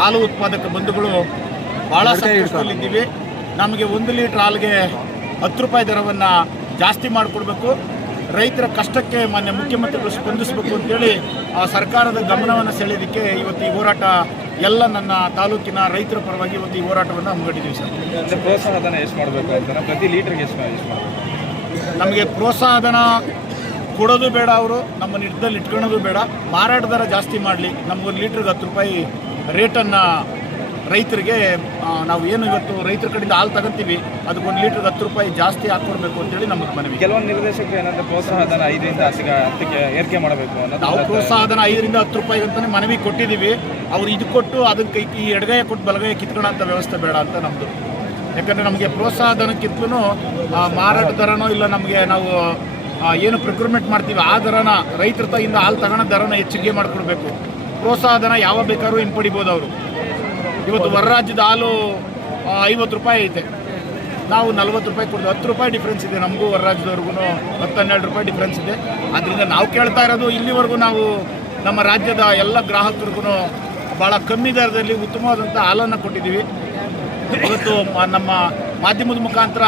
ಹಾಲು ಉತ್ಪಾದಕ ಬಂಧುಗಳು ಭಾಳ ಸಂತೋಷದಲ್ಲಿದ್ದೀವಿ. ನಮಗೆ 1 ಲೀಟ್ರ್ ಹಾಲಿಗೆ 10 ರೂಪಾಯಿ ದರವನ್ನು ಜಾಸ್ತಿ ಮಾಡಿಕೊಡ್ಬೇಕು, ರೈತರ ಕಷ್ಟಕ್ಕೆ ಮಾನ್ಯ ಮುಖ್ಯಮಂತ್ರಿಗಳು ಸ್ಪಂದಿಸಬೇಕು ಅಂತೇಳಿ ಸರ್ಕಾರದ ಗಮನವನ್ನು ಸೆಳೆಯೋದಕ್ಕೆ ಇವತ್ತು ಈ ಹೋರಾಟ ಎಲ್ಲ ನನ್ನ ತಾಲೂಕಿನ ರೈತರ ಪರವಾಗಿ ಇವತ್ತು ಈ ಹೋರಾಟವನ್ನು ಹಮ್ಮಿಕೊಂಡಿದ್ದೀವಿ ಸರ್. ಪ್ರೋತ್ಸಾಹಧನ ಎಷ್ಟು ಮಾಡಬೇಕು ಅಂತ ಪ್ರತಿ ಲೀಟ್ರಿಗೆ ಎಷ್ಟು ಮಾಡಬೇಕು? ನಮಗೆ ಪ್ರೋತ್ಸಾಹಧನ ಕೊಡೋದು ಬೇಡ, ಅವರು ನಮ್ಮ ನಿರ್ಧಾರದಲ್ಲಿ ಇಟ್ಕೊಳ್ಳೋದು ಬೇಡ, ಮಾರಾಟ ದರ ಜಾಸ್ತಿ ಮಾಡಲಿ. ನಮ್ಗೆ 1 ಲೀಟ್ರಿಗೆ 10 ರೂಪಾಯಿ ರೇಟನ್ನು ರೈತರಿಗೆ ನಾವು ಏನು ಇವತ್ತು ರೈತರ ಕಡೆಯಿಂದ ಹಾಲು ತಗೊಂತೀವಿ ಅದಕ್ಕೆ 1 ಲೀಟ್ರಿಗೆ 10 ರೂಪಾಯಿ ಜಾಸ್ತಿ ಹಾಕ್ಕೊಡ್ಬೇಕು ಅಂತೇಳಿ ನಮಗೆ ಮನವಿ. ಕೆಲವೊಂದು ನಿರ್ದೇಶಕರು ಏನಾದರೂ ಪ್ರೋತ್ಸಾಹಧನ 5ರಿಂದ 10ಕ್ಕೆ ಏರಿಕೆ ಮಾಡಬೇಕು ಅನ್ನೋದು ನಾವು ಪ್ರೋತ್ಸಾಹಧನ 5ರಿಂದ 10 ರೂಪಾಯಿ ಅಂತಲೇ ಮನವಿ ಕೊಟ್ಟಿದ್ದೀವಿ. ಅವ್ರು ಇದು ಕೊಟ್ಟು ಅದಕ್ಕೆ ಈ ಎಡಗೈ ಕೊಟ್ಟು ಬಲಗೈ ಕಿತ್ಕೊಳ್ಳೋಂಥ ವ್ಯವಸ್ಥೆ ಬೇಡ ಅಂತ ನಮ್ಮದು. ಯಾಕಂದರೆ ನಮಗೆ ಪ್ರೋತ್ಸಾಹಧನಕ್ಕಿಂತಲೂ ಮಾರಾಟ ದರನೋ ಇಲ್ಲ ನಮಗೆ ನಾವು ಏನು ಪ್ರೊಕ್ಯೂರ್ಮೆಂಟ್ ಮಾಡ್ತೀವಿ ಆ ದರನ ರೈತರ ತಗಿಂದ ಹಾಲು ತಗೊಳ್ಳೋ ದರನ ಹೆಚ್ಚಿಗೆ ಮಾಡಿಕೊಡ್ಬೇಕು. ಪ್ರೋತ್ಸಾಹಧನ ಯಾವ ಬೇಕಾದ್ರೂ ಹಿಂಪಡಿಬೋದು ಅವರು. ಇವತ್ತು ಹೊರ ರಾಜ್ಯದ ಹಾಲು 50 ರೂಪಾಯಿ ಐತೆ, ನಾವು 40 ರೂಪಾಯಿ ಕೊಡ್ತೀವಿ. 10 ರೂಪಾಯಿ ಡಿಫ್ರೆನ್ಸ್ ಇದೆ ನಮಗೂ ಹೊರ ರಾಜ್ಯದವ್ರಿಗೂ 10-12 ರೂಪಾಯಿ ಡಿಫ್ರೆನ್ಸ್ ಇದೆ. ಆದ್ದರಿಂದ ನಾವು ಕೇಳ್ತಾ ಇರೋದು ಇಲ್ಲಿವರೆಗೂ ನಾವು ನಮ್ಮ ರಾಜ್ಯದ ಎಲ್ಲ ಗ್ರಾಹಕರಿಗೂ ಭಾಳ ಕಮ್ಮಿ ದರದಲ್ಲಿ ಉತ್ತಮವಾದಂಥ ಹಾಲನ್ನು ಕೊಟ್ಟಿದ್ದೀವಿ. ಇವತ್ತು ನಮ್ಮ ಮಾಧ್ಯಮದ ಮುಖಾಂತರ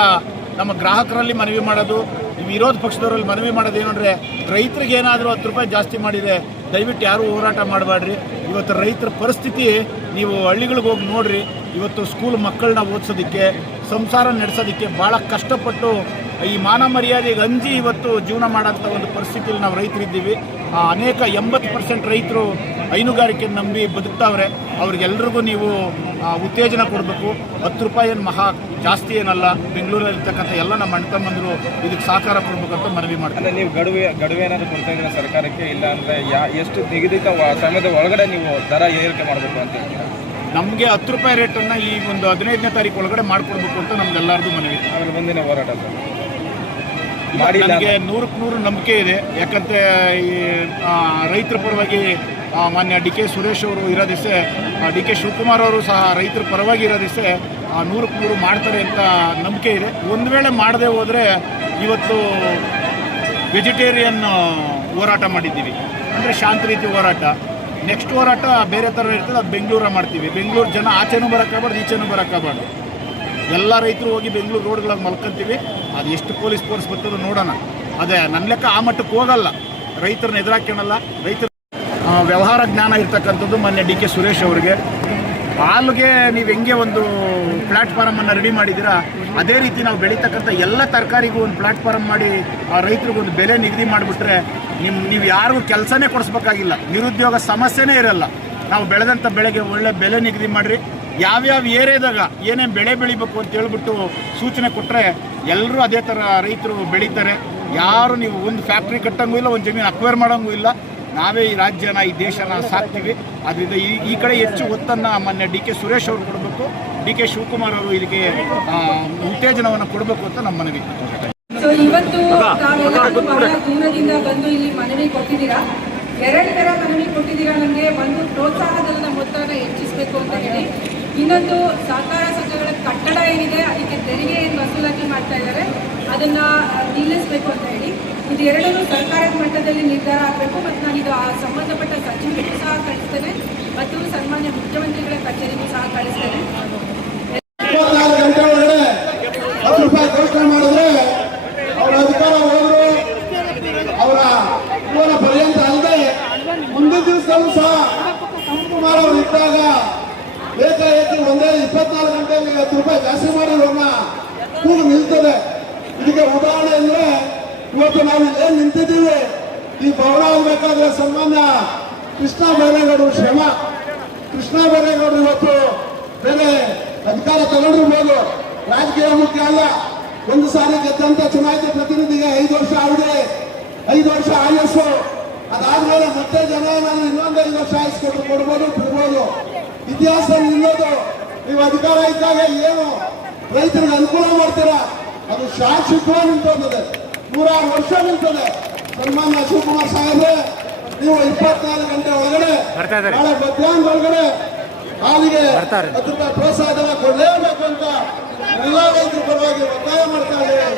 ನಮ್ಮ ಗ್ರಾಹಕರಲ್ಲಿ ಮನವಿ ಮಾಡೋದು, ವಿರೋಧ ಪಕ್ಷದವರಲ್ಲಿ ಮನವಿ ಮಾಡೋದು ಏನಂದರೆ ರೈತರಿಗೆ ಏನಾದರೂ 10 ರೂಪಾಯಿ ಜಾಸ್ತಿ ಮಾಡಿದರೆ ದಯವಿಟ್ಟು ಯಾರೂ ಹೋರಾಟ ಮಾಡಬೇಡ್ರಿ. ಇವತ್ತು ರೈತರ ಪರಿಸ್ಥಿತಿ ನೀವು ಹಳ್ಳಿಗಳಿಗೆ ಹೋಗಿ ನೋಡಿರಿ. ಇವತ್ತು ಸ್ಕೂಲ್ ಮಕ್ಕಳನ್ನ ಓದಿಸೋದಕ್ಕೆ ಸಂಸಾರ ನಡೆಸೋದಕ್ಕೆ ಭಾಳ ಕಷ್ಟಪಟ್ಟು ಈ ಮಾನ ಮರ್ಯಾದೆಗೆ ಅಂಜಿ ಇವತ್ತು ಜೀವನ ಮಾಡೋಂಥ ಒಂದು ಪರಿಸ್ಥಿತಿಯಲ್ಲಿ ನಾವು ರೈತರಿದ್ದೀವಿ. ಅನೇಕ 80% ರೈತರು ಹೈನುಗಾರಿಕೆಯನ್ನು ನಂಬಿ ಬದುಕ್ತಾವ್ರೆ. ಅವ್ರಿಗೆಲ್ರಿಗೂ ನೀವು ಉತ್ತೇಜನ ಕೊಡಬೇಕು. 10 ರೂಪಾಯಿ ಏನು ಮಹಾ ಜಾಸ್ತಿ ಏನಲ್ಲ. ಬೆಂಗಳೂರಲ್ಲಿರ್ತಕ್ಕಂಥ ಎಲ್ಲ ನಮ್ಮ ಅಣ್ಣ ತಮ್ಮಂದರು ಇದಕ್ಕೆ ಸಹಕಾರ ಕೊಡಬೇಕಂತ ಮನವಿ ಮಾಡ್ತಾರೆ. ನೀವು ಗಡುವೆ ಏನಾದರೂ ಕೊಡ್ತಾ ಇದ್ದೀರಾ ಸರ್ಕಾರಕ್ಕೆ? ಇಲ್ಲ ಅಂದರೆ ಎಷ್ಟು ನಿಗದಿತ ಸಮಯದ ಒಳಗಡೆ ನೀವು ದರ ಏರಿಕೆ ಮಾಡಬೇಕು ಅಂತ? ನಮಗೆ 10 ರೂಪಾಯಿ ರೇಟನ್ನು ಈ ಒಂದು 15ನೇ ತಾರೀಕು ಒಳಗಡೆ ಮಾಡಿಕೊಡ್ಬೇಕು ಅಂತ ನಮ್ಗೆಲ್ಲರದು ಮನವಿ. ಅದರ ಮುಂದಿನ ಹೋರಾಟ ನನಗೆ 100ಕ್ಕೆ 100 ನಂಬಿಕೆ ಇದೆ. ಯಾಕಂದರೆ ಈ ರೈತರ ಪರವಾಗಿ ಮಾನ್ಯ ಡಿ ಕೆ ಸುರೇಶ್ ಅವರು ಇರೋ ದಿವಸ, ಡಿ ಕೆ ಶಿವಕುಮಾರ್ ಅವರು ಸಹ ರೈತರ ಪರವಾಗಿ ಇರೋ ದಿವಸ 100ಕ್ಕೆ 100 ಮಾಡ್ತಾರೆ ಅಂತ ನಂಬಿಕೆ ಇದೆ. ಒಂದು ವೇಳೆ ಮಾಡದೆ ಹೋದರೆ ಇವತ್ತು ವೆಜಿಟೇರಿಯನ್ ಹೋರಾಟ ಮಾಡಿದ್ದೀವಿ, ಅಂದರೆ ಶಾಂತ ರೀತಿ ಹೋರಾಟ. ನೆಕ್ಸ್ಟ್ ಹೋರಾಟ ಬೇರೆ ಥರ ಇರ್ತದೆ, ಅದು ಬೆಂಗಳೂರ ಮಾಡ್ತೀವಿ. ಬೆಂಗಳೂರು ಜನ ಆಚೆನೂ ಬರೋಕ್ಕಾಗಬಾರ್ದು ಈಚೆನೂ ಬರೋಕ್ಕಾಗಬಾರ್ದು. ಎಲ್ಲ ರೈತರು ಹೋಗಿ ಬೆಂಗಳೂರು ರೋಡ್ಗಳಿಗೆ ಮಲ್ಕೊಂತೀವಿ. ಅದು ಎಷ್ಟು ಪೊಲೀಸ್ ಫೋರ್ಸ್ ಬರ್ತದೋ ನೋಡೋಣ. ಅದೇ ನನ್ನ ಲೆಕ್ಕ ಆ ಮಟ್ಟಕ್ಕೆ ಹೋಗಲ್ಲ. ರೈತರನ್ನ ಎದುರಾಕ್ಯಣಲ್ಲ. ರೈತರ ವ್ಯವಹಾರ ಜ್ಞಾನ ಇರ್ತಕ್ಕಂಥದ್ದು ಮಾನ್ಯ ಡಿ ಕೆ ಸುರೇಶ್ ಅವರಿಗೆ. ಹಾಲಿಗೆ ನೀವು ಹೆಂಗೆ ಒಂದು ಪ್ಲ್ಯಾಟ್ಫಾರಮನ್ನು ರೆಡಿ ಮಾಡಿದ್ದೀರಾ, ಅದೇ ರೀತಿ ನಾವು ಬೆಳೀತಕ್ಕಂಥ ಎಲ್ಲ ತರಕಾರಿಗೂ ಒಂದು ಪ್ಲ್ಯಾಟ್ಫಾರಮ್ ಮಾಡಿ ರೈತರಿಗೊಂದು ಬೆಲೆ ನಿಗದಿ ಮಾಡಿಬಿಟ್ರೆ ನೀವು ಯಾರಿಗೂ ಕೆಲಸನೇ ಕೊಡಿಸ್ಬೇಕಾಗಿಲ್ಲ, ನಿರುದ್ಯೋಗ ಸಮಸ್ಯೆನೇ ಇರಲ್ಲ. ನಾವು ಬೆಳೆದಂಥ ಬೆಳೆಗೆ ಒಳ್ಳೆ ಬೆಲೆ ನಿಗದಿ ಮಾಡಿರಿ. ಯಾವ್ಯಾವ ಏರಿಯಾದಾಗ ಏನೇನು ಬೆಳೆ ಬೆಳಿಬೇಕು ಅಂತ ಹೇಳ್ಬಿಟ್ಟು ಸೂಚನೆ ಕೊಟ್ಟರೆ ಎಲ್ಲರೂ ಅದೇ ಥರ ರೈತರು ಬೆಳೀತಾರೆ. ಯಾರು ನೀವು ಒಂದು ಫ್ಯಾಕ್ಟ್ರಿ ಕಟ್ಟಂಗೂ ಇಲ್ಲ, ಒಂದು ಜಮೀನು ಅಕ್ವೈರ್ ಮಾಡೋಂಗೂ ಇಲ್ಲ. ನಾವೇ ಈ ರಾಜ್ಯನ ಈ ದೇಶನ ಸಾಕ್ತೀವಿ. ಅದರಿಂದ ಈ ಕಡೆ ಹೆಚ್ಚು ಒತ್ತನ್ನು ಮಾನ್ಯ ಡಿ ಕೆ ಸುರೇಶ್ ಅವರು ಕೊಡಬೇಕು, ಡಿ ಕೆ ಶಿವಕುಮಾರ್ ಅವರು ಇದಕ್ಕೆ ಉತ್ತೇಜನವನ್ನು ಕೊಡಬೇಕು ಅಂತ ನಮ್ಮ ಮನವಿ. ಸೊ ಇವತ್ತು ತಾವೆಲ್ಲರೂ ಬಹಳ ದೂರದಿಂದ ಬಂದು ಇಲ್ಲಿ ಮನವಿ ಕೊಟ್ಟಿದ್ದೀರಾ. 2 ಥರ ಮನವಿ ಕೊಟ್ಟಿದ್ದೀರಾ. ನಮಗೆ ಒಂದು ಪ್ರೋತ್ಸಾಹಧನದ ಮೊತ್ತನ ಹೆಚ್ಚಿಸಬೇಕು ಅಂತ ಹೇಳಿ, ಇನ್ನೊಂದು ಸಹಕಾರ ಸಂಘಗಳ ಕಟ್ಟಡ ಏನಿದೆ ಅದಕ್ಕೆ ತೆರಿಗೆ ಏನು ವಸೂಲಾತಿ ಮಾಡ್ತಾ ಇದ್ದಾರೆ ಅದನ್ನು ನಿಲ್ಲಿಸಬೇಕು ಅಂತ ಹೇಳಿ, ಇದೆರಡೂ ಸರ್ಕಾರದ ಮಟ್ಟದಲ್ಲಿ ನಿರ್ಧಾರ ಆಗಬೇಕು. ಮತ್ತು ನಾನೀಗ ಸಂಬಂಧಪಟ್ಟ ಸಚಿವರಿಗೂ ಸಹ ಕಳಿಸ್ತೇನೆ ಮತ್ತು ಸನ್ಮಾನ್ಯ ಮುಖ್ಯಮಂತ್ರಿಗಳ ಕಚೇರಿಗೂ ಸಹ ಕಳಿಸ್ತೇನೆ. 24 ಗಂಟೆ ಒಳಗಡೆ 10 ರೂಪಾಯಿ ಘೋಷಣೆ ಮಾಡಿದ್ರೆ ಅವರ ಅಧಿಕಾರ ಹೋದ್ರು, ಅವರ ಜೀವನ ಪರ್ಯಂತ ಅಲ್ಲದೆ ಮುಂದಿನ ದಿವಸದಲ್ಲೂ ಸಹ ಶಿವಕುಮಾರ್ ಅವರು ಇದ್ದಾಗ ಏಕಾಏಕಿ ಒಂದೇ 24 ಗಂಟೆಗೆ 10 ರೂಪಾಯಿ ಜಾಸ್ತಿ ಮಾಡಿರೋನ್ನ ಕೂಗು ನಿಲ್ತದೆ. ಇದಕ್ಕೆ ಉದಾಹರಣೆ ಅಂದ್ರೆ ಇವತ್ತು ನಾವು ಏನ್ ನಿಂತಿದ್ದೀವಿ, ಈ ಭವನ ಆಗಬೇಕಾದ್ರೆ ಸನ್ಮಾನ್ಯ ಕೃಷ್ಣ ಬೈರೇಗೌಡರು ಶ್ರಮ. ಕೃಷ್ಣ ಬೈರೇಗೌಡರು ಇವತ್ತು ಬೇರೆ ಅಧಿಕಾರ ತಗೊಂಡಿರ್ಬೋದು, ರಾಜಕೀಯ ಮುಖ್ಯ ಅಲ್ಲ. ಒಂದು ಸಾರಿ ಗೆದ್ದಂತ ಚುನಾಯಿತ ಪ್ರತಿನಿಧಿಗೆ 5 ವರ್ಷ ಅವಧಿ, 5 ವರ್ಷ ಆಯಸ್ಸು. ಅದಾದ್ಮೇಲೆ ಮತ್ತೆ ಜನ ನಾನು ಇನ್ನೊಂದು 5 ವರ್ಷ ಆಯಸ್ಸು ಕೊಡ್ಬೋದು ಬಿಡ್ಬೋದು. ಇತಿಹಾಸ ನಿಲ್ಲೋದು ನೀವು ಅಧಿಕಾರ ಇದ್ದಾಗ ಏನು ರೈತರಿಗೆ ಅನುಕೂಲ ಮಾಡ್ತೀರಾ ಅದು ಶಾಶ್ವತವಾಗಿ ನಿಂತೋಗಿದೆ, 100 ವರ್ಷ ನಿಲ್ತದೆ. ಸನ್ಮಾನ್ಯ ಶಿವಕುಮಾರ್ ಸಾಹೇಬ್ರೆ, ನೀವು 24 ಗಂಟೆ ಒಳಗಡೆ ನಾಳೆ ಮಧ್ಯಾಹ್ನದ ಒಳಗಡೆ ಹಾಲಿಗೆ 10 ರೂಪಾಯಿ ಪ್ರೋತ್ಸಾಹಧನ ಕೊಡಲೇಬೇಕು ಅಂತ ಎಲ್ಲ ರೈತರ ಪರವಾಗಿ ಒತ್ತಾಯ ಮಾಡ್ತಾ ಇದ್ದೇವೆ.